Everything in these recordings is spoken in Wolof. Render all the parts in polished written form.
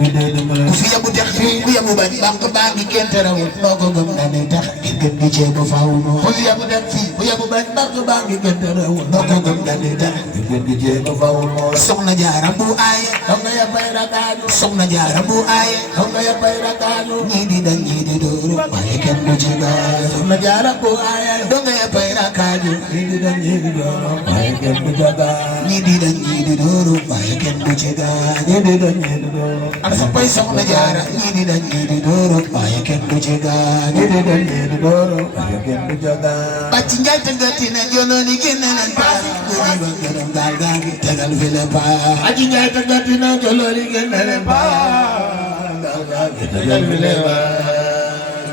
ku fi yabu tax fi ku yabu bañ banque baa ngi kenn terawul noo ko gëm na ne tax ngir gën gi ceeb faaw noo ku fi yabu tax fi ku yabu bañ banque baa ngi kenn terawul noo ko gëm na ne tax ngir gën gi ceeb faaw noo soxna jaara bu aaye donga ya bay rakaaju soxna jaara bu aaye donga ya bay rakaaju ñii di dañ ñii di dóoru waaye kenn du ci gaay soxna jaara bu aaye donga ya bay rakaaju ñii di dañ ñii di dóoru waaye kenn du ci gaay ñii di dañ ñii di dóoru waaye kenn du ci gaay ñii di dañ ñii di dóoru am sa pay soxna jaara ñii di dañ ñii di dóoru waaye kenn du ci gaay ñii di dañ ñii di dóoru waaye kenn du ci gaay bàcc njaay tëggati na jolooni génne leen paas ku ñi ba gërëm gaal gaa ngi tegal fi le paas bàcc njaay tëggati na jolooni génne leen paas gaal gaa ngi tegal fi le paas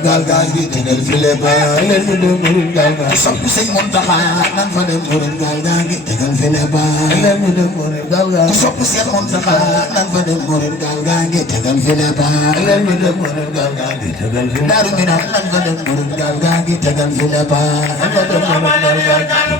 gaal gaa ngi tegal fi le paas leen ñu dem murid gaal gaa ngi sopp sëñ Muntaxa nan fa dem murid gaal gaa ngi tegal fi le paas leen ñu dem murid gaal gaa ngi sopp sëñ Muntaxa nan fa dem murid gaal gaa ngi tegal fi le paas leen ñu dem murid gaal gaa ngi tegal fi le paas Daaru Minam nan fa dem murid gaal gaa ngi tegal fi le paas nan fa dem murid gaal gaa ngi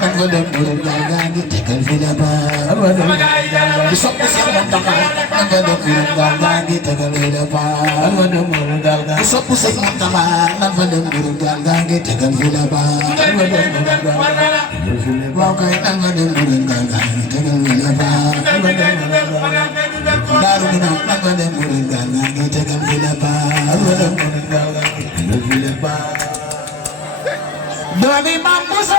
nan fa dem murid gaal gaa ngi tegal fi le paas nan fa dem murid gaal gaa ngi sopp sëñ Muntaxa nan fa dem murid gaal gaa ngi tegal fi le paas nan fa dem murid gaal gaa ngi sopp sëñ Muntaxa nan fa dem murid gaal gaa ngi tegal fi le paas nan fa dem murid gaal gaa ngi tegal fi le paas waaw kay nan fa dem murid gaal gaa ngi tegal fi le paas nan fa dem murid gaal gaa ngi Daaru Minam nan fa dem murid gaal gaa ngi tegal fi le paas nan fa dem murid gaal gaa ngi tegal fi le paas doomi Maam Bousso